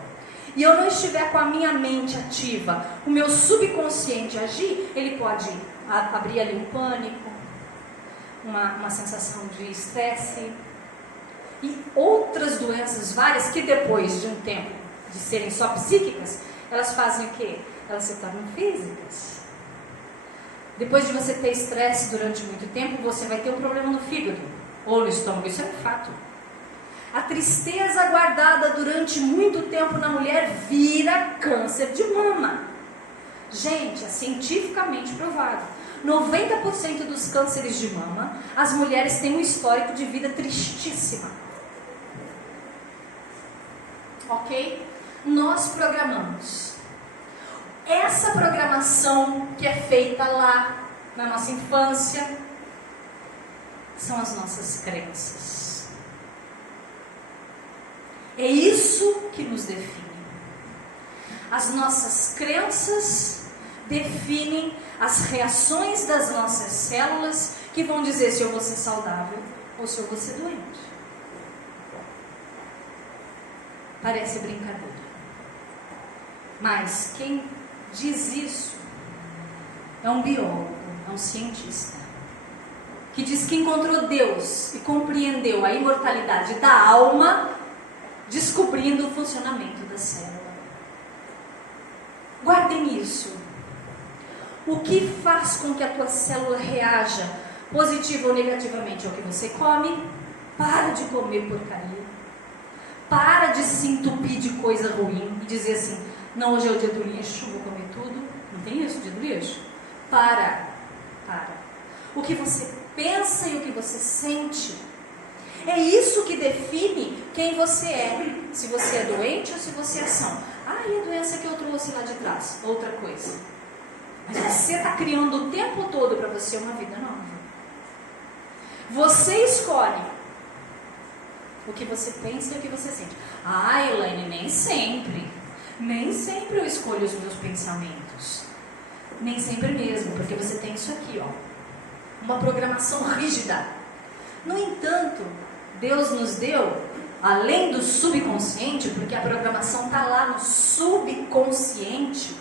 e eu não estiver com a minha mente ativa, o meu subconsciente agir, ele pode abrir ali um pânico, uma sensação de estresse e outras doenças várias que depois de um tempo de serem só psíquicas, elas fazem o quê? Elas se tornam físicas. Depois de você ter estresse durante muito tempo, você vai ter um problema no fígado ou no estômago, isso é um fato. A tristeza guardada durante muito tempo na mulher vira câncer de mama. Gente, é cientificamente provado. 90% dos cânceres de mama, as mulheres têm um histórico de vida tristíssima. Ok? Nós programamos. Essa programação que é feita lá na nossa infância são as nossas crenças. É isso que nos define. As nossas crenças definem as reações das nossas células, que vão dizer se eu vou ser saudável ou se eu vou ser doente. Parece brincadeira. Mas quem diz isso é um biólogo, é um cientista, que diz que encontrou Deus e compreendeu a imortalidade da alma, descobrindo o funcionamento da célula. Guardem isso. O que faz com que a tua célula reaja positivo ou negativamente ao que você come? Para de comer porcaria. Para de se entupir de coisa ruim e dizer assim: não, hoje é o dia do lixo, vou comer tudo. Não tem isso, dia do lixo? Para. O que você pensa e o que você sente, é isso que define quem você é. Se você é doente ou se você é são. E a doença que eu trouxe lá de trás? Outra coisa. Mas você está criando o tempo todo para você uma vida nova. Você escolhe o que você pensa e o que você sente. Elaine, nem sempre. Nem sempre eu escolho os meus pensamentos. Nem sempre mesmo, porque você tem isso aqui, uma programação rígida. No entanto, Deus nos deu, além do subconsciente, porque a programação está lá no subconsciente,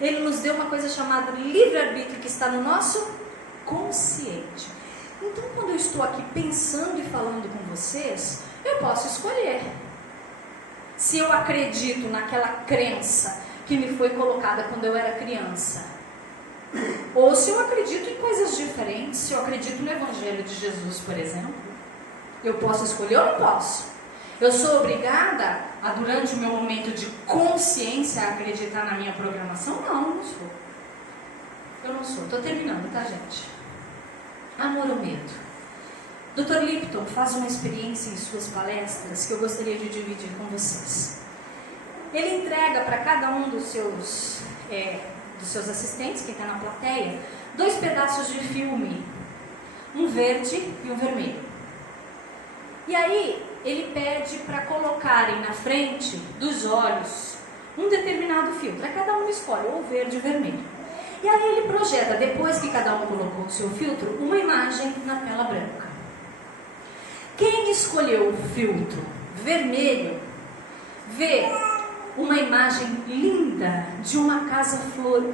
Ele nos deu uma coisa chamada livre-arbítrio, que está no nosso consciente. Então, quando eu estou aqui pensando e falando com vocês, eu posso escolher se eu acredito naquela crença que me foi colocada quando eu era criança, ou se eu acredito em coisas diferentes. Se eu acredito no Evangelho de Jesus, por exemplo, eu posso escolher ou não posso? Eu sou obrigada a, durante o meu momento de consciência, a acreditar na minha programação? Não sou. Eu não sou. Estou terminando, tá, gente? Amor ou medo? Dr. Lipton faz uma experiência em suas palestras que eu gostaria de dividir com vocês. Ele entrega para cada um dos seus assistentes, quem está na plateia, 2 pedaços de filme, um verde e um vermelho. E aí ele pede para colocarem na frente dos olhos um determinado filtro. Cada um escolhe ou verde ou vermelho. E aí ele projeta, depois que cada um colocou o seu filtro, uma imagem na tela branca. Quem escolheu o filtro vermelho vê uma imagem linda de uma casa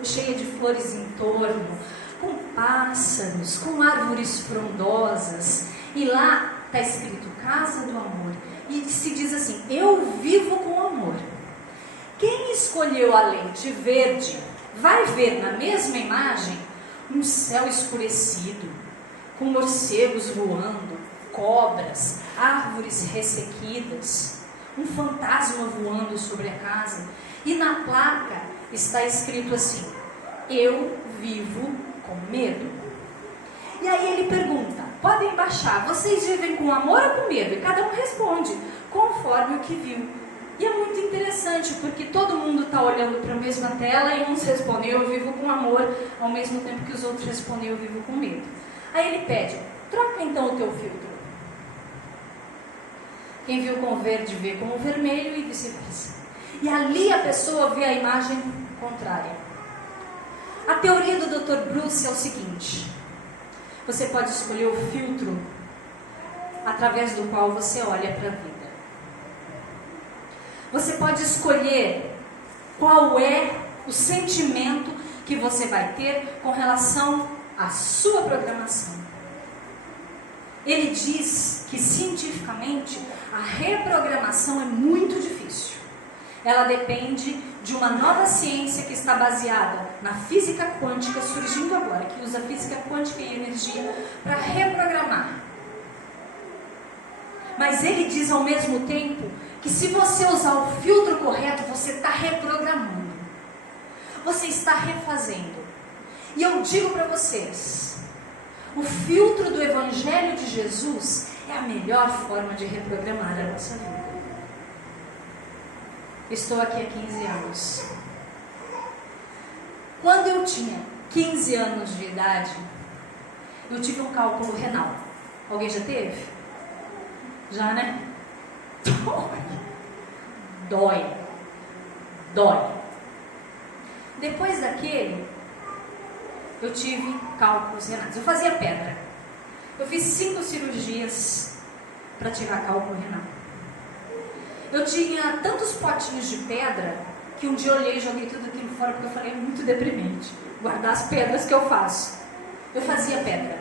cheia de flores em torno, com pássaros, com árvores frondosas, e lá está escrito Casa do Amor, e se diz assim: eu vivo com amor. Quem escolheu a lente verde vai ver na mesma imagem um céu escurecido, com morcegos voando, cobras, árvores ressequidas, um fantasma voando sobre a casa, e na placa está escrito assim: eu vivo com medo. E aí ele pergunta: podem baixar, vocês vivem com amor ou com medo? E cada um responde conforme o que viu. E é muito interessante, porque todo mundo está olhando para a mesma tela e uns respondem: eu vivo com amor, ao mesmo tempo que os outros respondem: eu vivo com medo. Aí ele pede: troca então o teu filtro. Quem viu com o verde vê com o vermelho e vice-versa. E ali a pessoa vê a imagem contrária. A teoria do Dr. Bruce é o seguinte: você pode escolher o filtro através do qual você olha para a vida. Você pode escolher qual é o sentimento que você vai ter com relação à sua programação. Ele diz que cientificamente a reprogramação é muito difícil. Ela depende de uma nova ciência que está baseada na física quântica, surgindo agora, que usa física quântica e energia para reprogramar. Mas ele diz ao mesmo tempo que se você usar o filtro correto, você está reprogramando. Você está refazendo. E eu digo para vocês, o filtro do Evangelho de Jesus é a melhor forma de reprogramar a nossa vida. Estou aqui há 15 anos. Quando eu tinha 15 anos de idade, eu tive um cálculo renal. Alguém já teve? Já, né? Dói. Depois daquele, eu tive cálculos renais. Eu fazia pedra. Eu fiz 5 cirurgias para tirar cálculo renal. Eu tinha tantos potinhos de pedra que um dia eu olhei e joguei tudo aquilo fora, porque eu falei: é muito deprimente guardar as pedras que eu faço. Eu fazia pedra.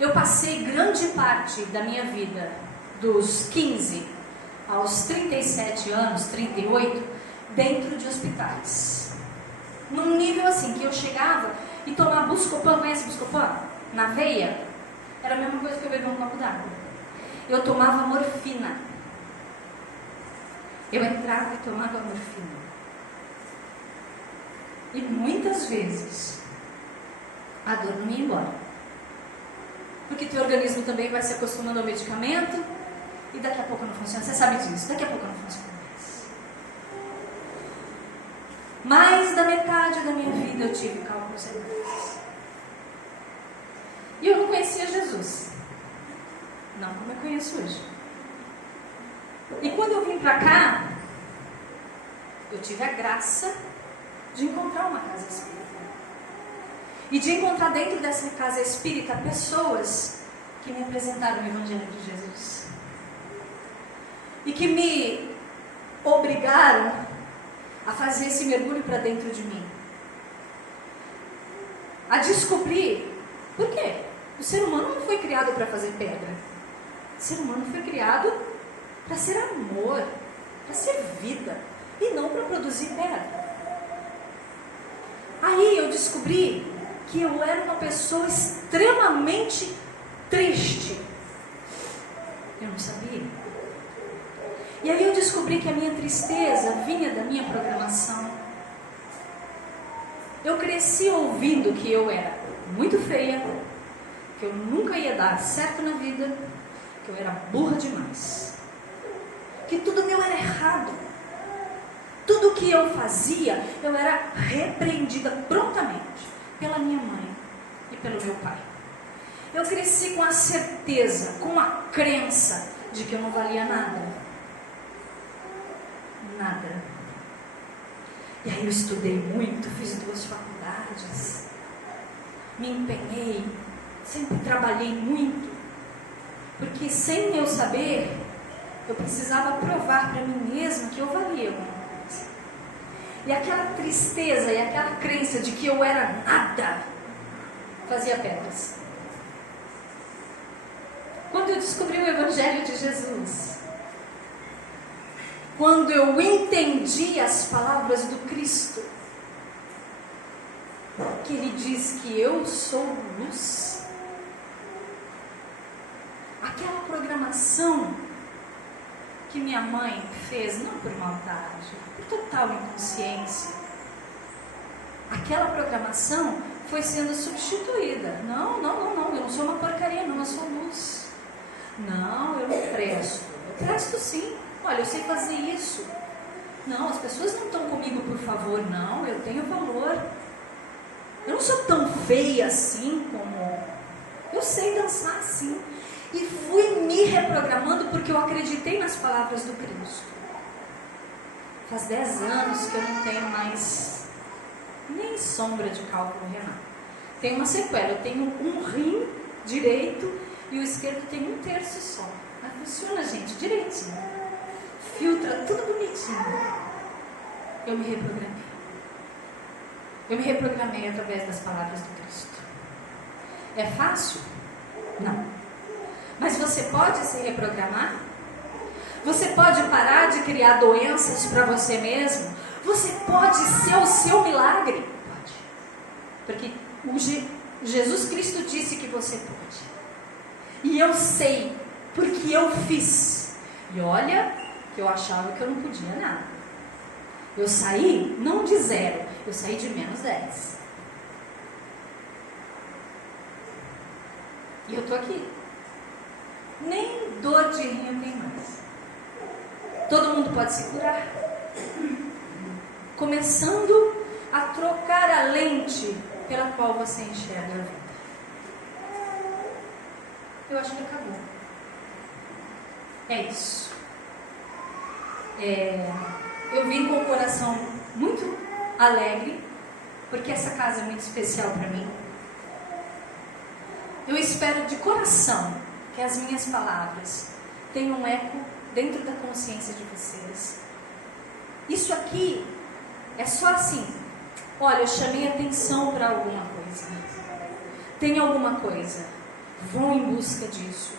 Eu passei grande parte da minha vida, dos 15 aos 37 anos, 38, dentro de hospitais. Num nível assim, que eu chegava e tomava Buscopan. Conhece Buscopan? Na veia. Era a mesma coisa que eu beber um copo d'água. Eu tomava morfina. Eu entrava e tomava morfina. E muitas vezes a dor não ia embora. Porque teu organismo também vai se acostumando ao medicamento e daqui a pouco não funciona. Você sabe disso, daqui a pouco não funciona mais. Mais da metade da minha vida eu tive cálculos renais. E eu não conhecia Jesus. Não como eu conheço hoje. E quando eu vim para cá, eu tive a graça de encontrar uma casa espírita. E de encontrar dentro dessa casa espírita pessoas que me apresentaram o Evangelho de Jesus. E que me obrigaram a fazer esse mergulho para dentro de mim. A descobrir por quê. O ser humano não foi criado para fazer pedra. O ser humano foi criado para ser amor, para ser vida, e não para produzir pedra. Aí eu descobri que eu era uma pessoa extremamente triste. Eu não sabia. E aí eu descobri que a minha tristeza vinha da minha programação. Eu cresci ouvindo que eu era muito feia, que eu nunca ia dar certo na vida, que eu era burra demais, que tudo meu era errado. Tudo que eu fazia, eu era repreendida prontamente pela minha mãe e pelo meu pai. Eu cresci com a certeza, com a crença de que eu não valia nada. Nada. E aí eu estudei muito, fiz 2 faculdades, me empenhei, sempre trabalhei muito, porque sem eu saber, eu precisava provar para mim mesma que eu valia alguma coisa. E aquela tristeza e aquela crença de que eu era nada, fazia pedras. Quando eu descobri o Evangelho de Jesus, quando eu entendi as palavras do Cristo, que Ele diz que eu sou luz, aquela programação que minha mãe fez, não por maldade, por total inconsciência, aquela programação foi sendo substituída. Não, eu não sou uma porcaria, não, eu sou luz. Não, eu não presto. Eu presto sim. Olha, eu sei fazer isso. Não, as pessoas não estão comigo por favor, não, eu tenho valor. Eu não sou tão feia assim como... Eu sei dançar sim. E fui me reprogramando porque eu acreditei nas palavras do Cristo. Faz 10 anos que eu não tenho mais nem sombra de cálculo renal. Tenho uma sequela, eu tenho um rim direito e o esquerdo tem 1/3 só. Mas funciona, gente, direitinho. Filtra tudo bonitinho. Eu me reprogramei. Eu me reprogramei através das palavras do Cristo. É fácil? Não. Mas você pode se reprogramar? Você pode parar de criar doenças para você mesmo? Você pode ser o seu milagre? Pode. Porque Jesus Cristo disse que você pode. E eu sei, porque eu fiz. E olha, que eu achava que eu não podia nada. Eu saí, não de 0, eu saí de -10. E eu tô aqui. Nem dor de rim eu tenho mais. Todo mundo pode se curar. Começando a trocar a lente pela qual você enxerga a vida. Eu acho que acabou. É isso. Eu vim com o coração muito alegre, porque essa casa é muito especial para mim. Eu espero de coração que as minhas palavras tenham um eco dentro da consciência de vocês. Isso aqui é só assim, olha, eu chamei atenção para alguma coisa. Tem alguma coisa, vão em busca disso.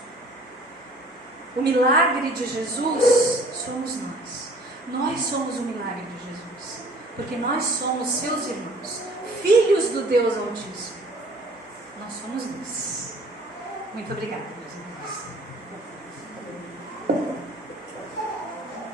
O milagre de Jesus somos nós. Nós somos o milagre de Jesus, porque nós somos seus irmãos, filhos do Deus Altíssimo. Nós somos luz. Muito obrigada, meus irmãos.